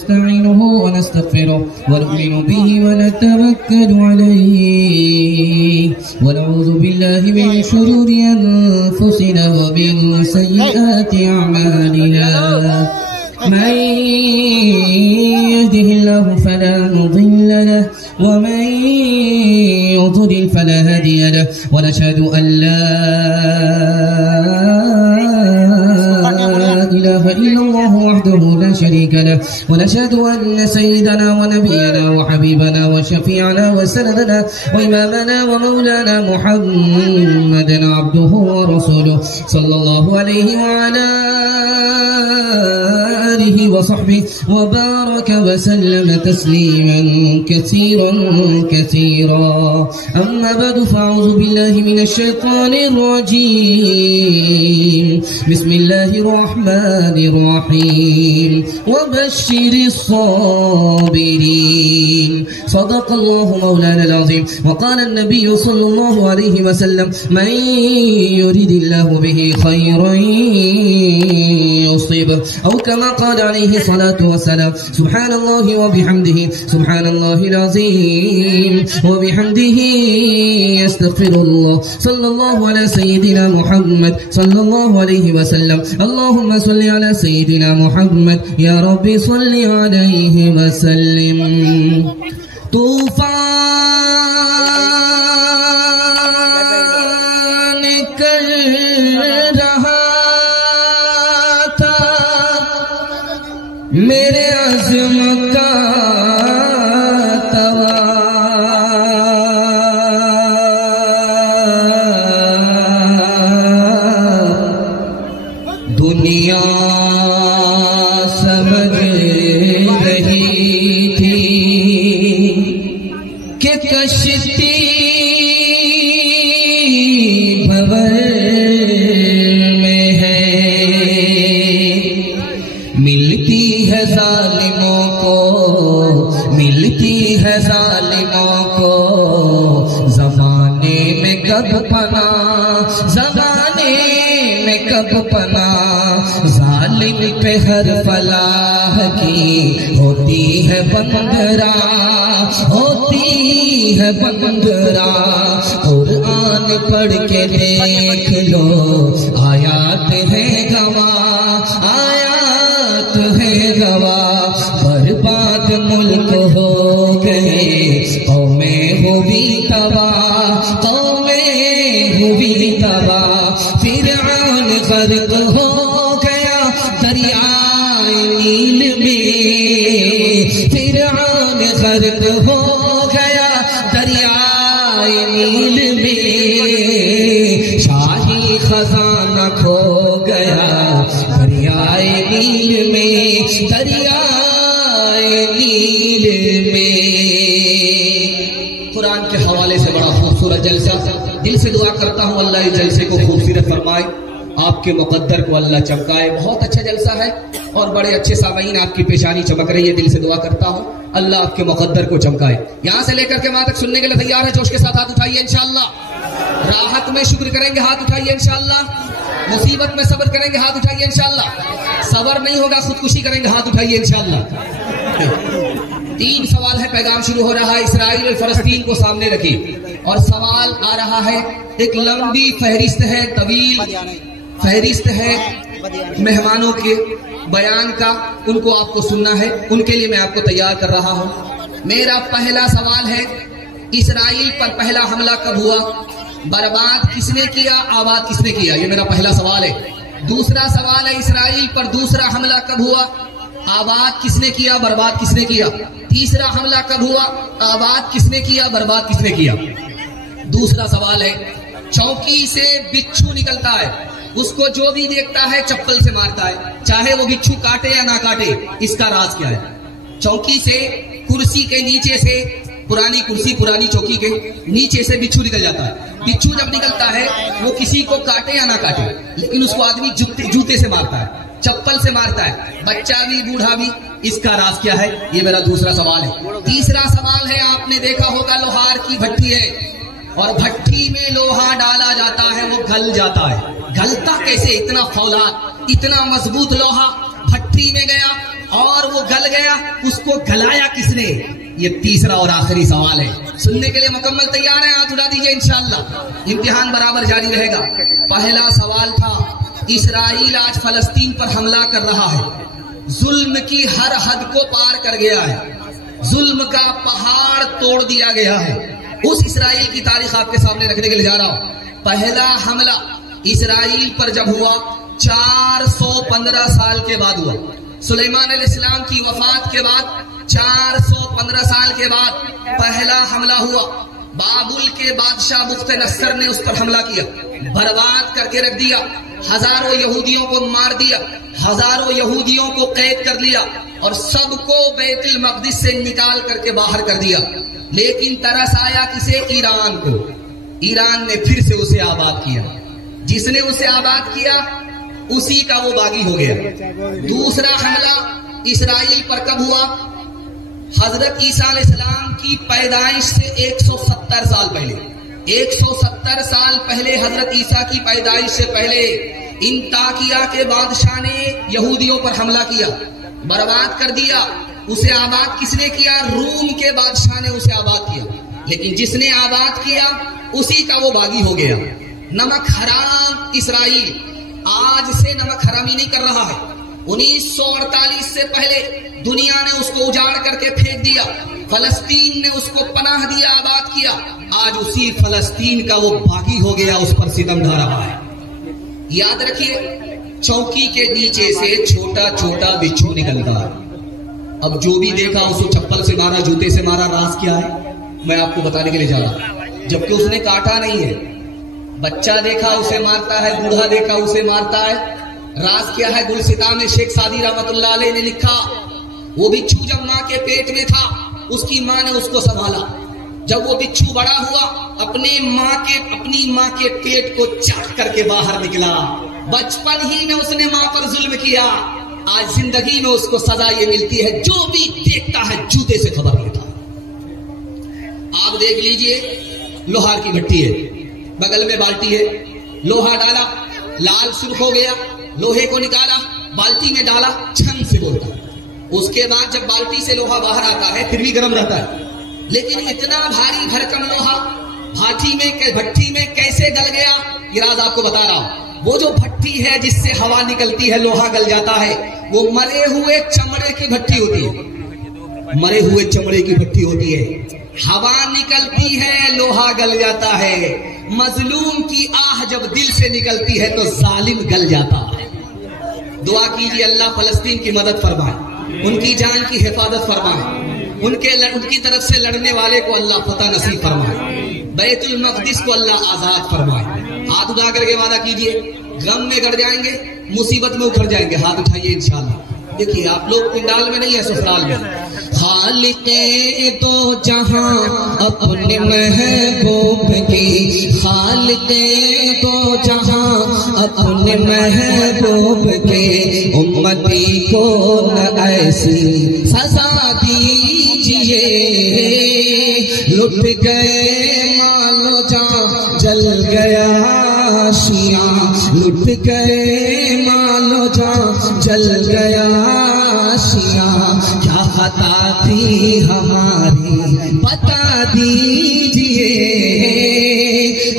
نستعينه ونستغفره ونؤمن به ونتوكل عليه ونعوذ بالله من شرور أنفسنا ومن سيئات أعمالنا من يهده الله فلا مضل له ومن يضلل فلا هادي له ونشهد أن لا إله إلا الله وحده لا شريك له ونشهد أن سيدنا ونبينا وحبيبنا وشفيعنا وسندنا وإمامنا ومولانا محمدا عبده ورسوله صلى الله عليه وعلى آله وصحبه وبارك وسلم تسليما كثيرا كثيرا. أما بعد فأعوذ بالله من الشيطان الرجيم. بسم الله الرحمن الرحيم. وبشر الصابرين. صدق الله مولانا العظيم. وقال النبي صلى الله عليه وسلم من يريد الله به خيرا يصيب أو كما قال عليه الصلاة والسلام. سبحان الله وبحمده سبحان الله العظيم وبحمده يستغفر الله. صلى الله على سيدنا محمد صلى الله عليه وسلم. اللهم صل على سيدنا محمد يا رب صل عليه وسلم. طوفان کر رہا تھا میرے عزم کا دنیا سمجھ رہی تھی کہ کشتی بھور میں ہے ملتی ہے ظالموں کو زمانے میں کب پناہ ظالم پہ ہر فلاح کی ہوتی ہے بندراں قرآن پڑھ کے دیکھ لو آیات ہے گواہ برباد ملک ہو گئے قومیں ہوئی تباہ فرعون غرق ہو گیا دریائے نیل میں فرعون غرق ہو گیا دریائے نیل میں شاہی خزانہ کھو گیا دریائے نیل میں قرآن کے حوالے سے بڑا خوبصورت جلسہ. دل سے دعا کرتا ہوں اللہ اس جلسے کو خوبصورت فرمائے، آپ کے مقدر کو اللہ چمکائے. بہت اچھا جلسہ ہے اور بڑے اچھے سامعین آپ کی پیشانی چمک رہی ہے. دل سے دعا کرتا ہوں اللہ آپ کے مقدر کو چمکائے. یہاں سے لے کر کے وہاں تک سننے کے لیے تیار ہے؟ جوش کے ساتھ ہاتھ اٹھائیے انشاءاللہ. راحت میں شکر کریں گے ہاتھ اٹھائیے انشاءاللہ. مصیبت میں صبر کریں گے ہاتھ اٹھائیے انشاءاللہ. صبر نہیں ہوگا خودکشی کریں گے ہاتھ اٹھائیے انشاءاللہ. 3 سوال ہے. پیغام شروع ہو رہا ہے. اسرائیل اور فلسطین کو سامنے رکھیے اور سوال آ رہا ہے. ایک لمبی فہرست ہے، طویل فہرست ہے مہمانوں کے بیان کا، ان کو آپ کو سننا ہے. ان کے لیے میں آپ کو تیار کر رہا ہوں. میرا پہلا سوال ہے اسرائیل پر پہلا حملہ کب ہوا؟ برباد کس نے کیا؟ آباد کس نے کیا؟ یہ میرا پہلا سوال ہے. دوسرا سوال ہے اسرائیل پر دوسرا حملہ کب ہوا؟ آباد کس نے کیا؟ برباد کس نے کیا؟ تیسرا حملہ کب ہوا؟ آباد کس نے کیا؟ برباد کس نے کیا؟ دوسرا سوال ہے چوکی سے بچھو نکلتا ہے، اس کو جو بھی دیکھتا ہے چپل سے مارتا ہے، چاہے وہ بچھو کاٹے یا نہ کاٹے. اس کا راز کیا ہے؟ چوکی سے، کرسی کے نیچے سے، پرانی کرسی پرانی چوکی کے نیچے سے بچھو نکل جاتا ہے. بچھو جب نکلتا ہے وہ کسی کو کاٹے یا نہ کاٹے، لیکن اس کو آدمی جوتے سے مارتا ہے، چپل سے مارتا ہے، بچہ بھی بوڑھا بھی. اس کا راز کیا ہے؟ یہ میرا دوسرا سوال ہے. تیسرا سوال ہے آپ نے دیکھا ہوگا لوہار کی بھٹی ہے اور بھٹی میں لوہا ڈالا جاتا ہے وہ گل جاتا ہے. گلتا کیسے؟ اتنا فولاد اتنا مضبوط لوہا بھٹی میں گیا اور وہ گل گیا، اس کو گلایا کس نے؟ یہ تیسرا اور آخری سوال ہے، سننے کے لیے مکمل تیار ہیں؟ ہاتھ اٹھا دیجئے، انشاءاللہ امتحان برابر جاری رہے گا۔ پہلا سوال تھا، اسرائیل آج فلسطین پر حملہ کر رہا ہے، ظلم کی ہر حد کو پار کر گیا ہے، ظلم کا پہاڑ توڑ دیا گیا ہے۔ اس اسرائیل کی تاریخ آپ کے سامنے رکھنے کے لیے جا رہا ہوں۔ پہلا حملہ اسرائیل پر جب ہوا 415 سال کے بعد ہوا، سلیمان علیہ السلام کی وفات کے بعد 415 سال کے بعد پہلا حملہ ہوا۔ بابل کے بادشاہ بخت نصر نے اس پر حملہ کیا، برباد کر کے رکھ دیا، ہزاروں یہودیوں کو مار دیا، ہزاروں یہودیوں کو قید کر لیا اور سب کو بیت المقدس سے نکال کر کے باہر کر دیا۔ لیکن ترس آیا کسے؟ ایران کو۔ ایران نے پھر سے اسے آباد کیا، جس نے اسے آباد کیا اسی کا وہ باغی ہو گیا۔ دوسرا حملہ اسرائیل پر کب ہوا؟ حضرت عیسیٰ علیہ السلام کی پیدائش سے 170 سال پہلے، 170 سال پہلے حضرت عیسیٰ کی پیدائش سے پہلے انطاکیہ کے بادشاہ نے یہودیوں پر حملہ کیا، برباد کر دیا۔ اسے آباد کس نے کیا؟ روم کے بادشاہ نے اسے آباد کیا، لیکن جس نے آباد کیا اسی کا وہ باغی ہو گیا۔ نمک حرام اسرائیل آج سے نمک حرامی نہیں کر رہا ہے، 1948 سے پہلے دنیا نے اس کو اجاڑ کر کے پھینک دیا، فلسطین نے اس کو پناہ دیا، آباد کیا، آج اسی فلسطین کا وہ باغی ہو گیا، اس پر ستم ڈھا رہا ہے۔ یاد رکھیے، چوکی کے نیچے سے چھوٹا چھوٹا بچھو نکلتا ہے، اب جو بھی دیکھا اس کو چپل سے مارا، جوتے سے مارا، راز کیا ہے میں آپ کو بتانے کے لیے جا رہا ہوں، جبکہ اس نے کاٹا نہیں ہے۔ بچہ دیکھا اسے مارتا ہے، بوڑھا دیکھا اسے مارتا ہے، راز کیا ہے؟ گلستاں میں شیخ سعدی رحمت اللہ علیہ نے لکھا، وہ بچھو جب ماں کے پیٹ میں تھا اس کی ماں نے اس کو سنبھالا، جب وہ بچھو بڑا ہوا اپنی ماں کے پیٹ کو چاٹ کر کے باہر نکلا، بچپن ہی میں اس نے ماں پر ظلم کیا، آج زندگی میں اس کو سزا یہ ملتی ہے، جو بھی دیکھتا ہے جوتے سے خبر لیتا۔ آپ دیکھ لیجئے، لوہار کی بھٹی ہے، بغل میں بالٹی ہے، لوہا ڈالا، لال سرخ ہو گیا، لوہے کو نکالا، بالٹی میں ڈالا، چھن سے بولتا، اس کے بعد جب بالٹی سے لوہا باہر آتا ہے پھر بھی گرم رہتا ہے، لیکن اتنا بھاری بھرکم لوہا بھٹی میں کیسے گل گیا یہ راز آپ کو بتا رہا ہوں۔ وہ جو بھٹی ہے جس سے ہوا نکلتی ہے لوہا گل جاتا ہے، وہ مرے ہوئے چمڑے کی بھٹی ہوتی ہے، مرے ہوئے چمڑے کی بھٹی ہوتی ہے، ہوا نکلتی ہے لوہا گل جاتا ہے، مظلوم کی آہ جب دل سے نکلتی ہے تو ظالم گل جاتا ہے۔ دعا کیجیے اللہ فلسطین کی مدد فرمائے، ان کی جان کی حفاظت فرمائے، ان کی طرف سے لڑنے والے کو اللہ فتح نصیب فرمائے، بیت المقدس کو اللہ آزاد فرمائے۔ ہاتھ اٹھا کر کے وعدہ کیجیے، غم میں گڑ جائیں گے، مصیبت میں اکھڑ جائیں گے، ہاتھ اٹھائیے انشاءاللہ۔ دیکھیے آپ لوگ پنڈال میں نہیں ہے، سسرال میں۔ خالق دو جہاں اپنے محبوب کی، خالق دو جہاں اپنے محبوب کے، امتی کو نہ ایسی سزا دیجئے، لٹ گئے مال و جان جل گیا شیعہ، لٹ گئے مال و جان جل گیا شیعہ، کیا خطا تھی ہماری بتا دیجئے،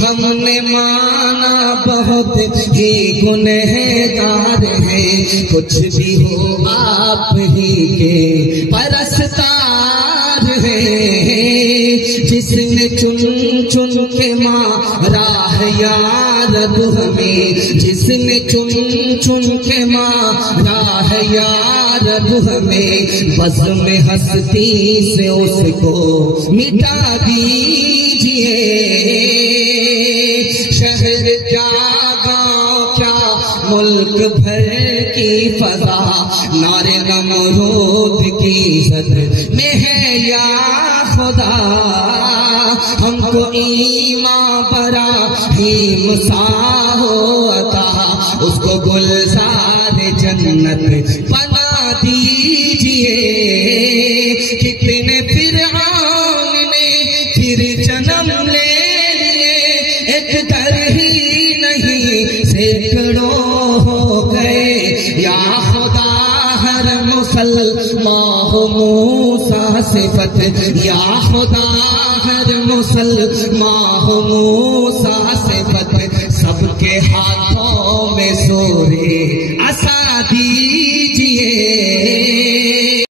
ہم نے مانا بہت ہی گنہگار ہیں، کچھ بھی ہو آپ ہی کے پرستار ہیں، جس نے چن چن کے مارا ہے یا رب ہمیں، جس نے چن چن کے مارا ہے یا رب ہمیں، بزم ہستی سے اس کو مٹا دیجئے، شہر کیا گاؤں کیا ملک بھر کی فضا، نعرے نمرود کی زد میں ہے یا خدا، ہم کو ایمان براہیم سا ہو عطا، اس کو گلزار جنت بنا دیجئے، کتنے فرعون نے پھر جنم لے لیے، ایک در ہی نہیں سینکڑوں ہو گئے، یا خدا ہو موسیٰ صفت یا خدا ہر مسلمان ہو موسیٰ صفت سب کے ہاتھوں میں زورے عصا دیجئے